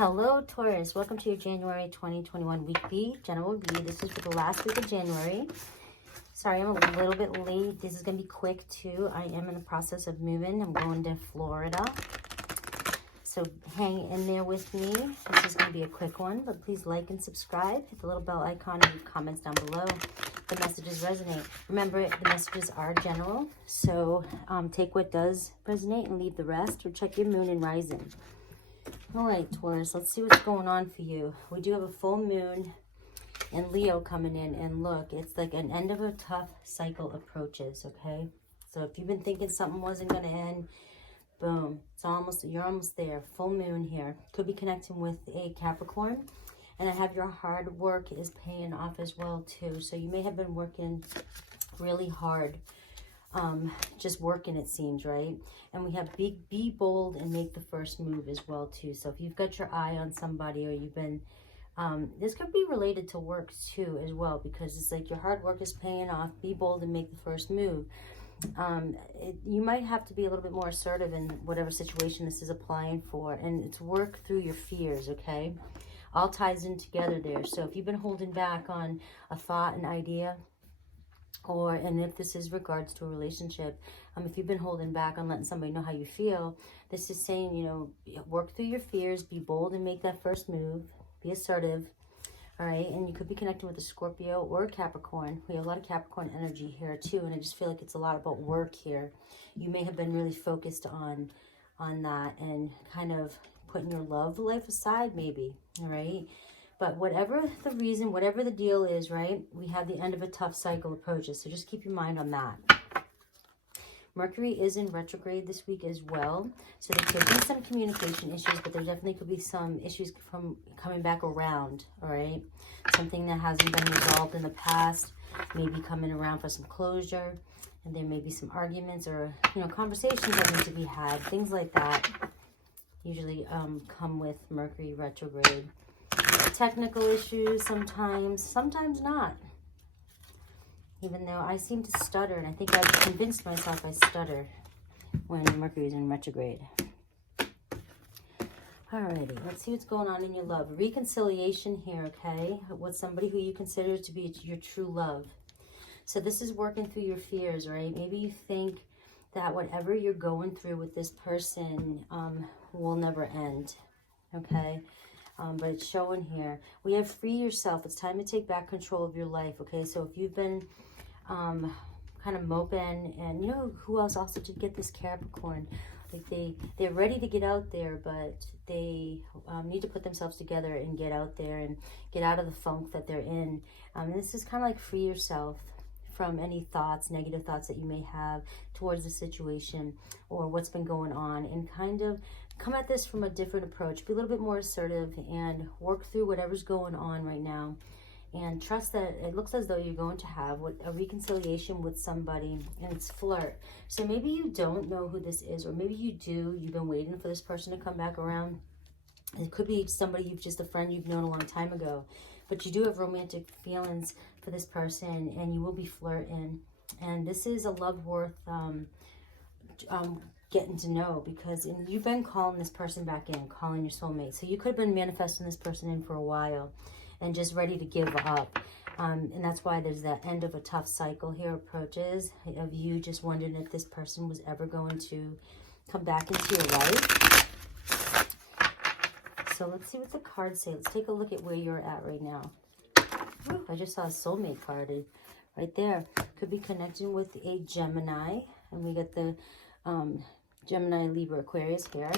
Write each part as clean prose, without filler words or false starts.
Hello, Taurus. Welcome to your January 2021 weekly general review. This is for the last week of January. Sorry, I'm a little bit late. This is going to be quick, too. I am in the process of moving. I'm going to Florida. So hang in there with me. This is going to be a quick one, but please like and subscribe. Hit the little bell icon and leave comments down below. The messages resonate. Remember, the messages are general, so take what does resonate and leave the rest, or check your moon and rising. All right, Taurus, let's see what's going on for you. We do have a full moon and Leo coming in, and look, it's like an end of a tough cycle approaches, okay? So if you've been thinking something wasn't going to end, boom, you're almost there. Full moon here. Could be connecting with a Capricorn, and I have your hard work is paying off as well too. So you may have been working really hard, just working, it seems, right? And we have be bold and make the first move as well too. So if you've got your eye on somebody, or you've been this could be related to work too as well, because it's like your hard work is paying off. Be bold and make the first move. You might have to be a little bit more assertive in whatever situation this is applying for, and it's work through your fears, okay? All ties in together there. So if you've been holding back on a thought, an idea, and if this is regards to a relationship, if you've been holding back on letting somebody know how you feel, this is saying, you know, work through your fears, be bold and make that first move, be assertive, all right? And you could be connecting with a Scorpio or a Capricorn. We have a lot of Capricorn energy here too, and I just feel like it's a lot about work here. You may have been really focused on that and kind of putting your love life aside maybe, all right? But whatever the reason, whatever the deal is, right, we have the end of a tough cycle approaches. So just keep your mind on that. Mercury is in retrograde this week as well. So there could be some communication issues, but there definitely could be some issues from coming back around, all right? Something that hasn't been resolved in the past, maybe coming around for some closure. And there may be some arguments or, you know, conversations that need to be had. Things like that usually come with Mercury retrograde. Technical issues sometimes not. Even though I seem to stutter, and I think I've convinced myself I stutter when Mercury is in retrograde. Alrighty, let's see what's going on in your love. Reconciliation here, okay? With somebody who you consider to be your true love. So this is working through your fears, right? Maybe you think that whatever you're going through with this person will never end, okay? But it's showing here. We have free yourself. It's time to take back control of your life, okay? So if you've been kind of moping, and you know who else also did get this Capricorn? Like they're ready to get out there, but they need to put themselves together and get out there and get out of the funk that they're in. This is kind of like free yourself from any thoughts, negative thoughts that you may have towards the situation or what's been going on, and kind of come at this from a different approach. Be a little bit more assertive and work through whatever's going on right now, and trust that it looks as though you're going to have a reconciliation with somebody, and it's flirt. So maybe you don't know who this is, or maybe you do. You've been waiting for this person to come back around. It could be somebody a friend you've known a long time ago, but you do have romantic feelings for this person, and you will be flirting. And this is a love worth getting to know, because you've been calling this person back in, calling your soulmate. So you could have been manifesting this person in for a while and just ready to give up. And that's why there's that end of a tough cycle here approaches, of you just wondering if this person was ever going to come back into your life. So let's see what the cards say. Let's take a look at where you're at right now. Ooh, I just saw a soulmate card right there. Could be connecting with a Gemini, and we get the Gemini, Libra, Aquarius here.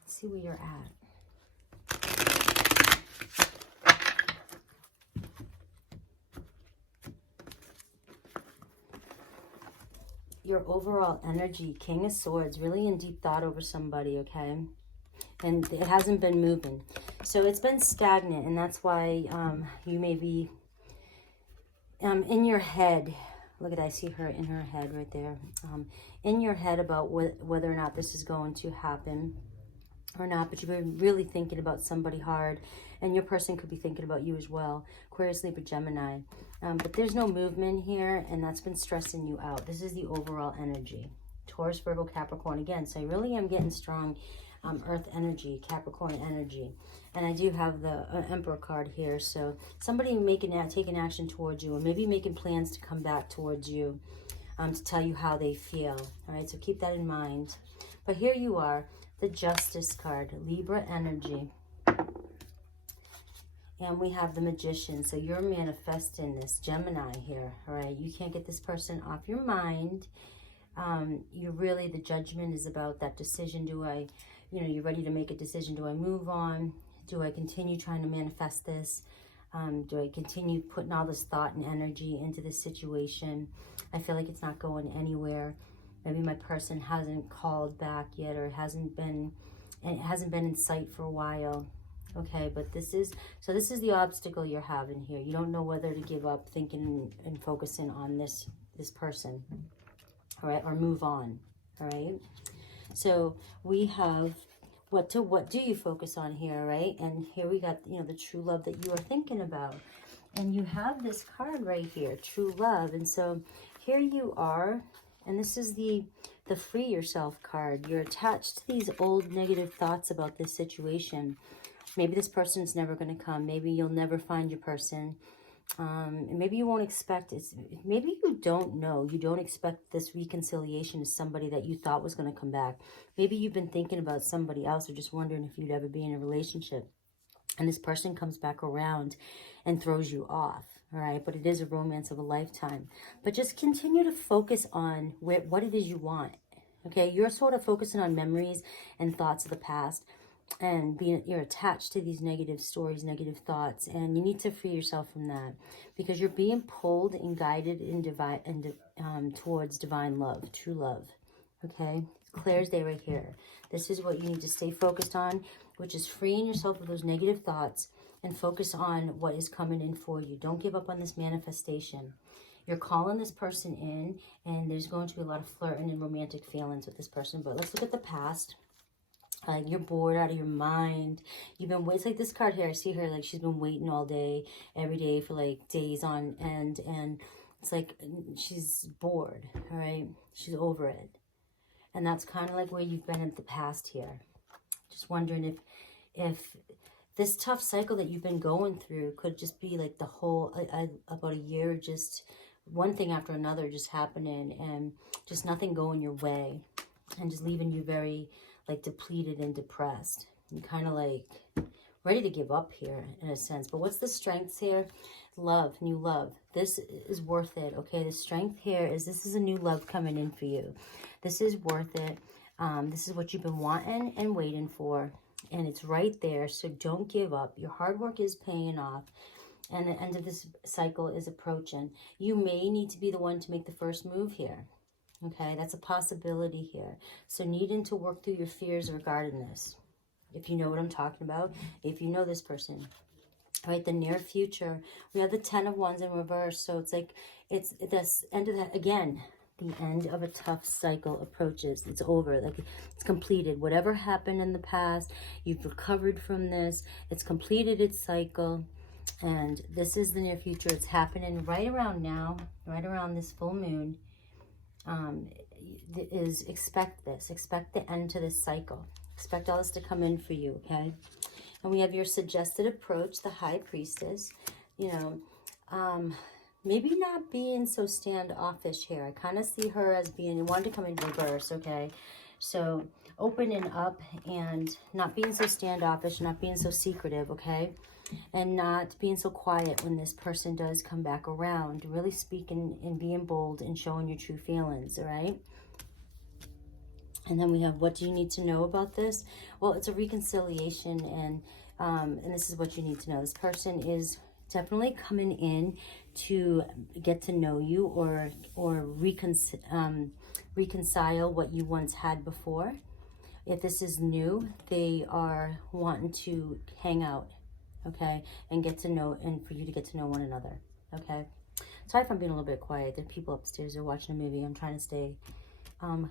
Let's see where you're at. Your overall energy, King of Swords, really in deep thought over somebody, okay? And it hasn't been moving. So it's been stagnant, and that's why you may be in your head. Look at that, I see her in her head right there. In your head about whether or not this is going to happen or not, but you've been really thinking about somebody hard, and your person could be thinking about you as well. Aquarius, Libra, Gemini. But there's no movement here, and that's been stressing you out. This is the overall energy. Taurus, Virgo, Capricorn again. So I really am getting strong Earth energy, Capricorn energy. And I do have the Emperor card here. So somebody taking action towards you, or maybe making plans to come back towards you to tell you how they feel. All right, so keep that in mind. But here you are, the Justice card, Libra energy. And we have the Magician. So you're manifesting this Gemini here. All right, you can't get this person off your mind. You're really, the judgment is about that decision. Do I, you're ready to make a decision. Do I move on? Do I continue trying to manifest this? Do I continue putting all this thought and energy into this situation? I feel like it's not going anywhere. Maybe my person hasn't called back yet, or hasn't been in sight for a while. Okay, but this is the obstacle you're having here. You don't know whether to give up thinking and focusing on this person, all right, or move on, all right? So we have what do you focus on here, right? And here we got, the true love that you are thinking about. And you have this card right here, true love. And so here you are, and this is the free yourself card. You're attached to these old negative thoughts about this situation. Maybe this person's never going to come. Maybe you'll never find your person. And maybe you won't expect it. Maybe you don't know. You don't expect this reconciliation to somebody that you thought was going to come back. Maybe you've been thinking about somebody else, or just wondering if you'd ever be in a relationship. And this person comes back around and throws you off. All right, but it is a romance of a lifetime. But just continue to focus on what it is you want. Okay, you're sort of focusing on memories and thoughts of the past. And you're attached to these negative stories, negative thoughts, and you need to free yourself from that, because you're being pulled and guided towards divine love, true love. Okay, Claire's Day right here. This is what you need to stay focused on, which is freeing yourself of those negative thoughts and focus on what is coming in for you. Don't give up on this manifestation. You're calling this person in, and there's going to be a lot of flirting and romantic feelings with this person. But let's look at the past. You're bored out of your mind. You've been waiting. It's like this card here. I see her, like she's been waiting all day, every day for like days on end. And it's like she's bored, all right? She's over it. And that's kind of like where you've been in the past here. Just wondering if this tough cycle that you've been going through could just be like the whole, about a year, just one thing after another just happening, and just nothing going your way, and just leaving you very like depleted and depressed, and kind of like ready to give up here in a sense. But what's the strengths here? Love, new love. This is worth it, okay? The strength here is this is a new love coming in for you. This is worth it. This is what you've been wanting and waiting for, and it's right there. So don't give up. Your hard work is paying off, and the end of this cycle is approaching. You may need to be the one to make the first move here. Okay, that's a possibility here. So needing to work through your fears regarding this. If you know what I'm talking about, if you know this person. All right, the near future. We have the 10 of Wands in reverse. So it's like, it's this end of that, again, the end of a tough cycle approaches. It's over, like it's completed. Whatever happened in the past, you've recovered from this. It's completed its cycle. And this is the near future. It's happening right around now, right around this full moon. Expect this. Expect the end to this cycle. Expect all this to come in for you, okay? And we have your suggested approach, the High Priestess. Maybe not being so standoffish here. I kind of see her as being, wanted to come in reverse, okay? So opening up and not being so standoffish, not being so secretive, okay? And not being so quiet when this person does come back around. Really speaking and being bold and showing your true feelings, all right? And then we have, what do you need to know about this? Well, it's a reconciliation, and this is what you need to know. This person is definitely coming in to get to know you, or reconcile what you once had before. If this is new, they are wanting to hang out, okay, and get to know, and for you to get to know one another, okay? Sorry if I'm being a little bit quiet. The people upstairs are watching a movie. I'm trying to stay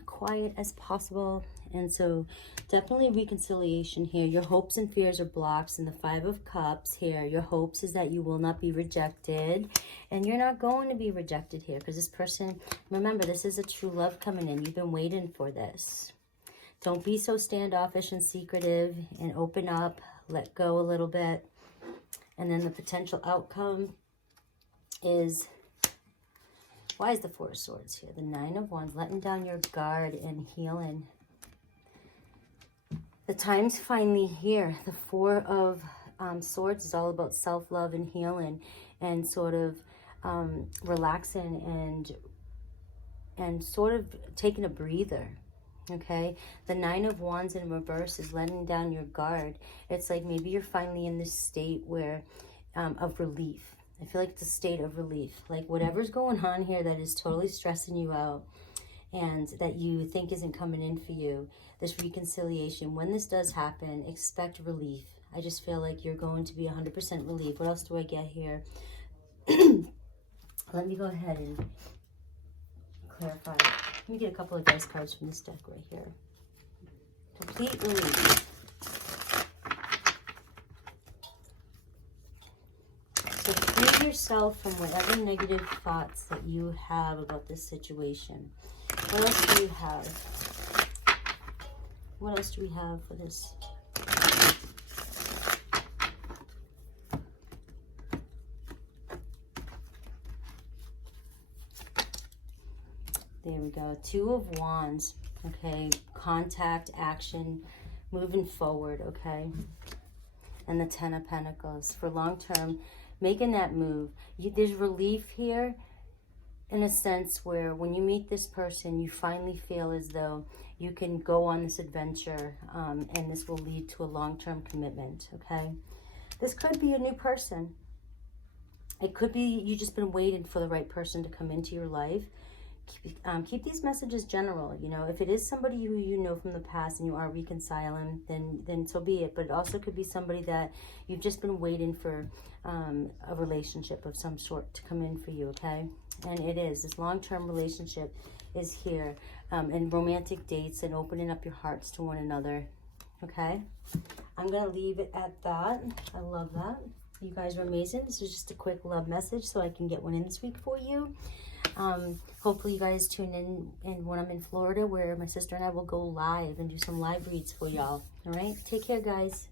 quiet as possible. And so definitely reconciliation here. Your hopes and fears are blocked in the 5 of Cups here. Your hopes is that you will not be rejected, and you're not going to be rejected here, because this person, remember, this is a true love coming in. You've been waiting for this. Don't be so standoffish and secretive, and open up, let go a little bit. And then the potential outcome is, why is the 4 of Swords here? The 9 of Wands, letting down your guard and healing. The time's finally here. The 4 of Swords is all about self-love and healing, and sort of relaxing and sort of taking a breather. Okay, the 9 of Wands in reverse is letting down your guard. It's like maybe you're finally in this state where of relief. I feel like it's a state of relief. Like whatever's going on here that is totally stressing you out and that you think isn't coming in for you, this reconciliation, when this does happen, expect relief. I just feel like you're going to be 100% relief. What else do I get here? Let me go ahead and clarify. Let me get a couple of dice cards from this deck right here. Complete relief. So free yourself from whatever negative thoughts that you have about this situation. What else do you have? What else do we have for this? There we go. 2 of Wands. Okay. Contact, action, moving forward. Okay. And the 10 of Pentacles. For long term, making that move. There's relief here in a sense where when you meet this person, you finally feel as though you can go on this adventure, and this will lead to a long-term commitment. Okay. This could be a new person. It could be you've just been waiting for the right person to come into your life. Keep these messages general. You know, if it is somebody who you know from the past and you are reconciling, then so be it. But it also could be somebody that you've just been waiting for a relationship of some sort to come in for you. Okay, and it is this long-term relationship is here, and romantic dates and opening up your hearts to one another. Okay, I'm gonna leave it at that. I love that. You guys are amazing. This is just a quick love message so I can get one in this week for you. Hopefully you guys tune in when I'm in Florida, where my sister and I will go live and do some live reads for y'all. All right, take care, guys.